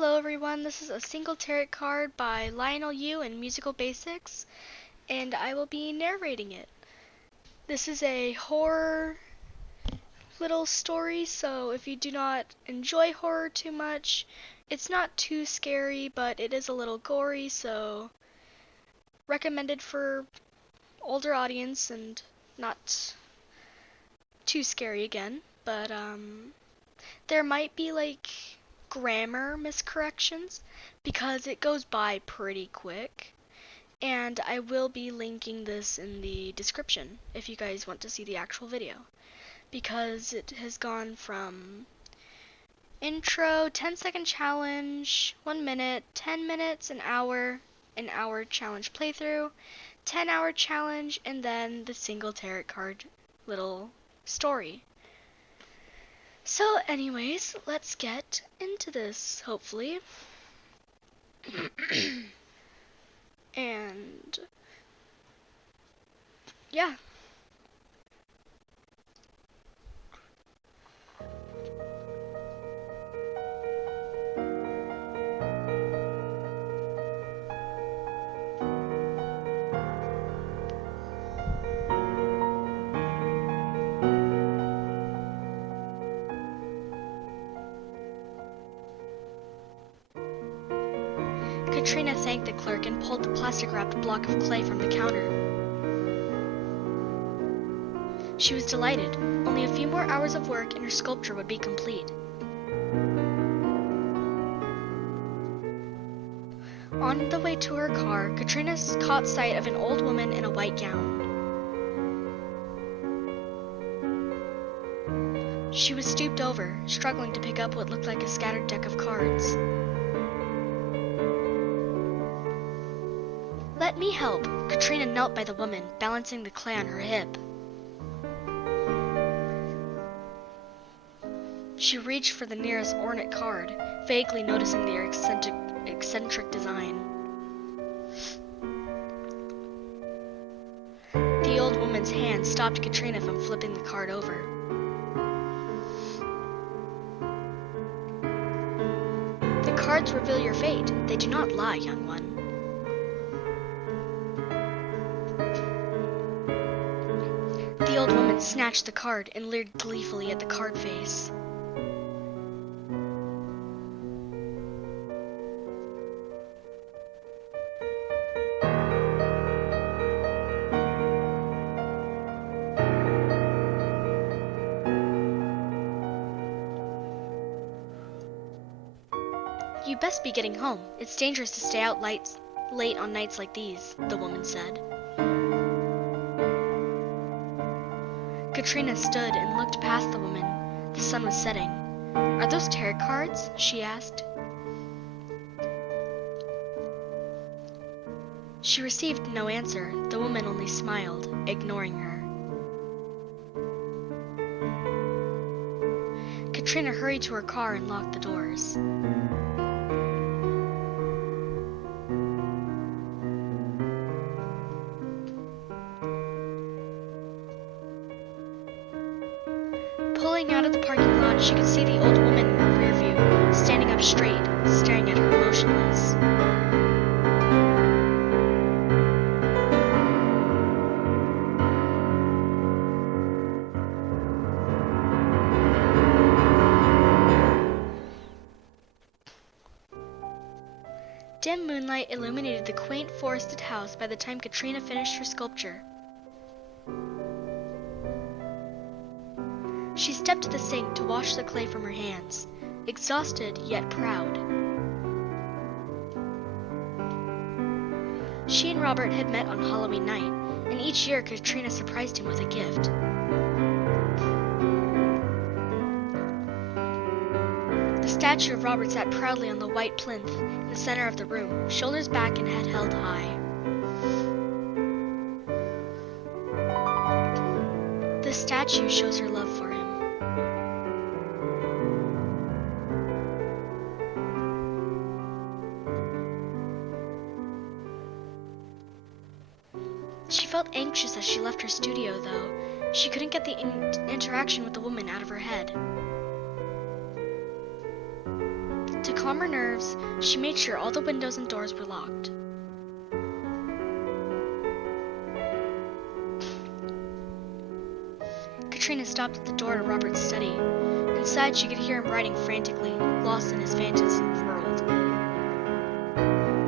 Hello everyone, this is a single tarot card by Lionel Yu in Musical Basics, and I will be narrating it. This is a horror little story, so if you do not enjoy horror too much, it's not too scary, but it is a little gory, so recommended for older audience and not too scary again, but there might be like grammar miscorrections because it goes by pretty quick, and I will be linking this in the description if you guys want to see the actual video, because it has gone from intro, 10-second challenge, 1 minute, 10 minutes, an hour challenge playthrough, 10-hour challenge, and then the single tarot card little story. So anyways, let's get into this, hopefully. And yeah. Katrina thanked the clerk and pulled the plastic-wrapped block of clay from the counter. She was delighted. Only a few more hours of work and her sculpture would be complete. On the way to her car, Katrina caught sight of an old woman in a white gown. She was stooped over, struggling to pick up what looked like a scattered deck of cards. "Let me help." Katrina knelt by the woman, balancing the clay on her hip. She reached for the nearest ornate card, vaguely noticing the eccentric design. The old woman's hand stopped Katrina from flipping the card over. "The cards reveal your fate. They do not lie, young one." The old woman snatched the card and leered gleefully at the card face. "You best be getting home. It's dangerous to stay out late on nights like these," the woman said. Katrina stood and looked past the woman. The sun was setting. "Are those tarot cards?" she asked. She received no answer. The woman only smiled, ignoring her. Katrina hurried to her car and locked the doors. Pulling out of the parking lot, she could see the old woman in her rear view, standing up straight, staring at her motionless. Dim moonlight illuminated the quaint forested house by the time Katrina finished her sculpture. She stepped to the sink to wash the clay from her hands, exhausted yet proud. She and Robert had met on Halloween night, and each year Katrina surprised him with a gift. The statue of Robert sat proudly on the white plinth in the center of the room, shoulders back and head held high. The statue shows her love for him. She felt anxious as she left her studio, though. She couldn't get the interaction with the woman out of her head. To calm her nerves, she made sure all the windows and doors were locked. Katrina stopped at the door to Robert's study. Inside, she could hear him writing frantically, lost in his fantasy world.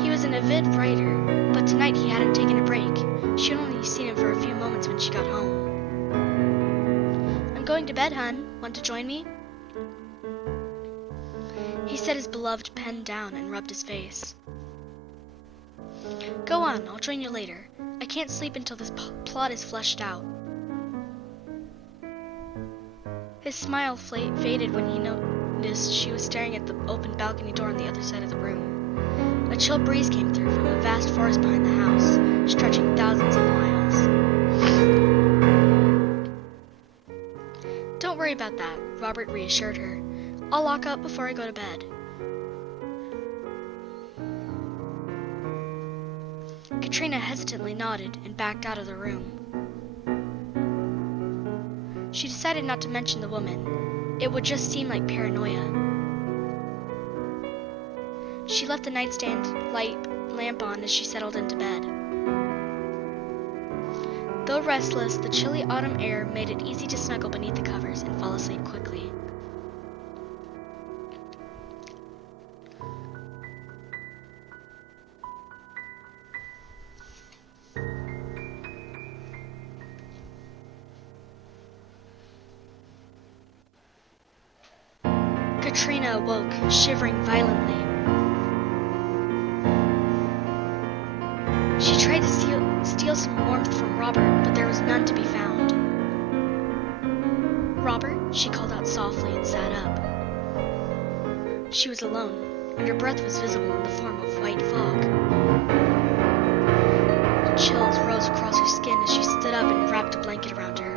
He was an avid writer, but tonight he hadn't taken a break. She had only seen him for a few moments when she got home. "I'm going to bed, hun. Want to join me?" He set his beloved pen down and rubbed his face. "Go on, I'll join you later. I can't sleep until this plot is fleshed out." His smile faded when he noticed she was staring at the open balcony door on the other side of the room. A chill breeze came through from the vast forest behind the house, stretching thousands of miles. "Don't worry about that," Robert reassured her. "I'll lock up before I go to bed." Katrina hesitantly nodded and backed out of the room. She decided not to mention the woman. It would just seem like paranoia. She left the nightstand lamp on as she settled into bed. Though restless, the chilly autumn air made it easy to snuggle beneath the covers and fall asleep quickly. Katrina awoke, shivering violently. She tried to steal some warmth from Robert, but there was none to be found. "Robert," she called out softly and sat up. She was alone, and her breath was visible in the form of white fog. Chills rose across her skin as she stood up and wrapped a blanket around her.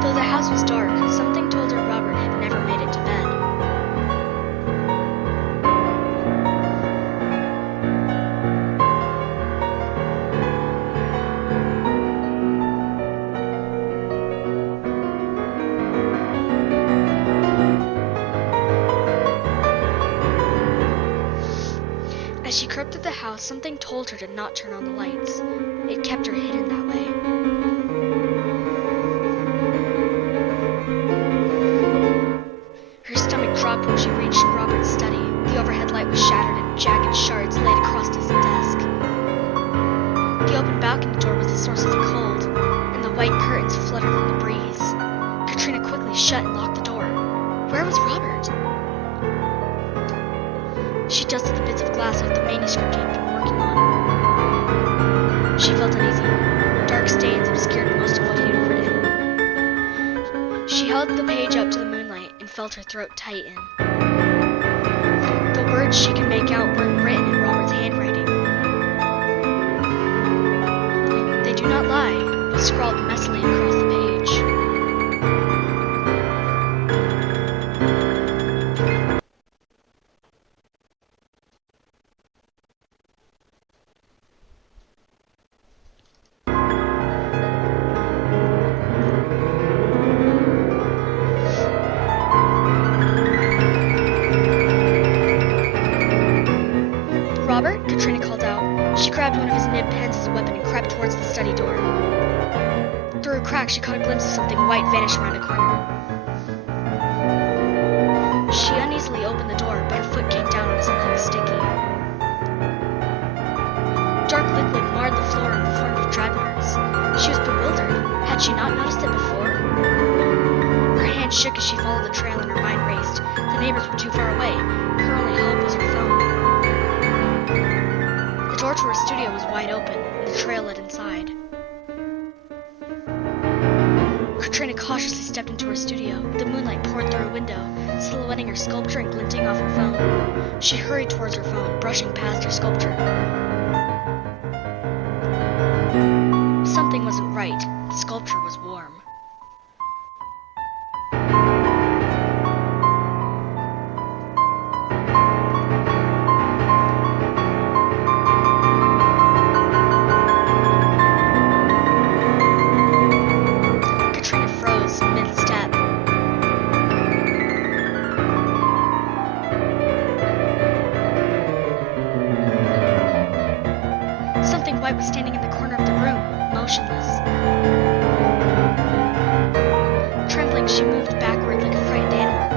Though the house was dark, something told her Robert had never made it to bed. As she crept through the house, something told her to not turn on the lights. It kept her hidden that way. Her stomach dropped when she reached Robert's study. The overhead light was shattered and jagged shards laid across his desk. The open balcony door was the source of the cold, and the white curtains fluttered in the breeze. Katrina quickly shut and locked the door. Where was Robert? She dusted the bits of glass off the manuscript he had been working on. She felt uneasy. Dark stains obscured most of what he had written. She held the page up to the moonlight and felt her throat tighten. The words she could make out weren't written in Robert's handwriting. "They do not lie," was scrawled messily across the page. "Robert," Katrina called out. She grabbed one of his nibbed pens as a weapon and crept towards the study door. Through a crack, she caught a glimpse of something white vanish around a corner. She uneasily opened the door, but her foot came down on something sticky. Dark liquid marred the floor in the form of drag marks. She was bewildered. Had she not noticed it before? Her hand shook as she followed the trail and her mind raced. The neighbors were too far away. Her only hope was her phone. The door to her studio was wide open, and the trail led inside. Katrina cautiously stepped into her studio. The moonlight poured through a window, silhouetting her sculpture and glinting off her phone. She hurried towards her phone, brushing past her sculpture. Something wasn't right. The sculpture was warm. White was standing in the corner of the room, motionless. Trembling, she moved backward like a frightened animal.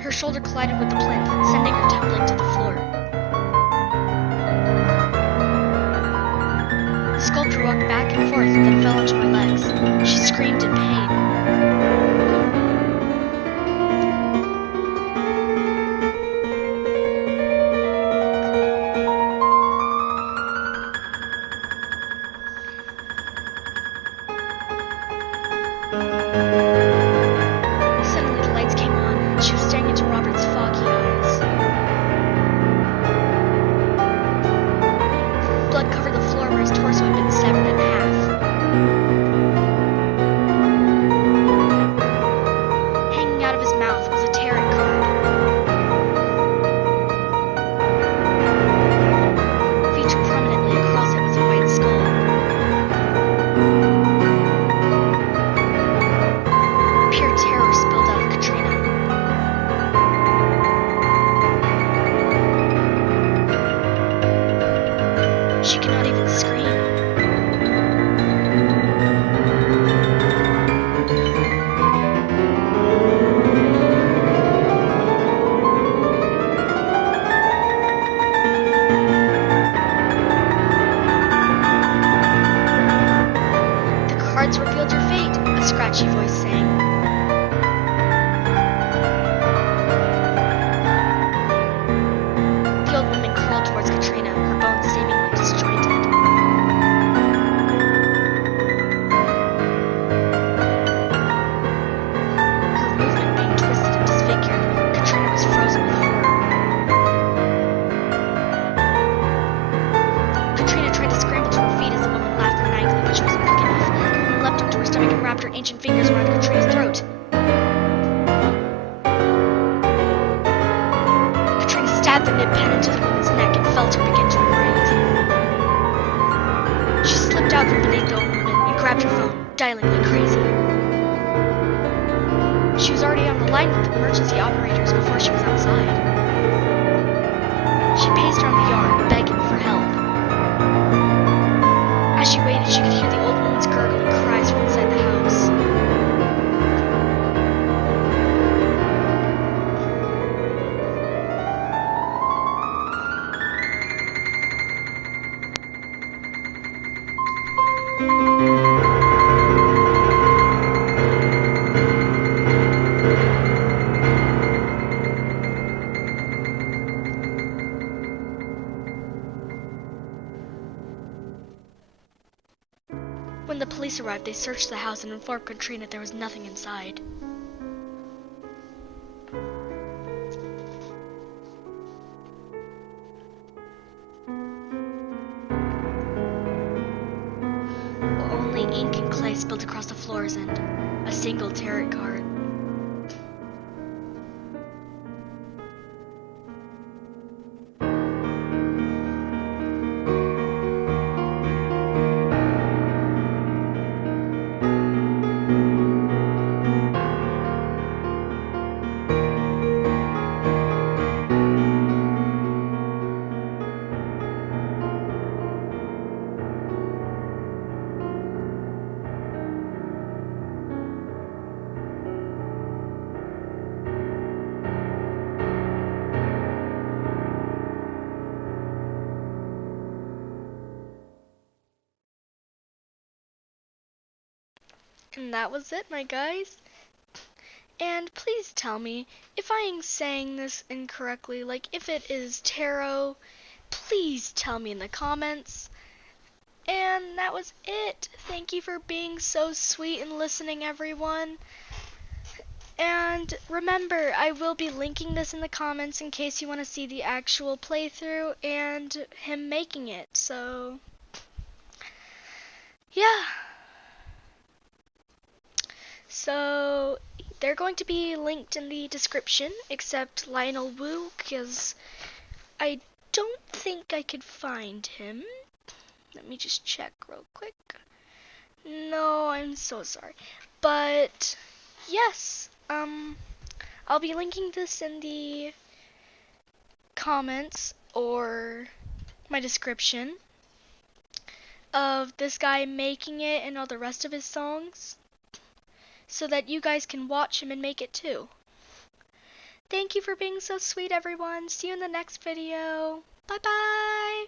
Her shoulder collided with the plinth, sending her tumbling to the floor. The sculptor walked back and forth, then fell onto her legs. She screamed in pain. Suddenly the lights came on. She was staring into Robert's foggy eyes. Blood covered the floor where his torso had been severed in half. Hanging out of his mouth was a tarot card. Featured prominently across it was a white skull. Pure terror spilled out of Katrina. She could not even scream. The cards revealed your fate, a scratchy voice sang. The old woman crawled towards Katrina, her bones seemingly disjointed. Her movement being twisted and disfigured, Katrina was frozen with horror. Katrina tried to scramble to her feet as the woman laughed maniacally, but she wasn't quick enough. The woman leapt onto her stomach and wrapped her ancient fingers around Katrina's throat. Katrina stabbed the nib pen into the woman's neck and felt her begin to breathe. She slipped out from beneath the old woman and grabbed her phone, dialing like crazy. She was already on the line with the emergency operators before she was outside. She paced around the yard, begging for help. As she waited, she could hear the old woman's gurgling cries from inside the house. When the police arrived, they searched the house and informed Katrina there was nothing inside. Only ink and clay spilled across the floors and a single tarot card. And that was it, my guys. And please tell me if I am saying this incorrectly, like if it is tarot, please tell me in the comments. And that was it. Thank you for being so sweet and listening, everyone. And remember, I will be linking this in the comments in case you want to see the actual playthrough and him making it. So, yeah. So, they're going to be linked in the description, except Lionel Wu, because I don't think I could find him. Let me just check real quick. No, I'm so sorry. But, yes, I'll be linking this in the comments, or my description of this guy making it and all the rest of his songs so that you guys can watch him and make it too. Thank you for being so sweet, everyone. See you in the next video. Bye bye.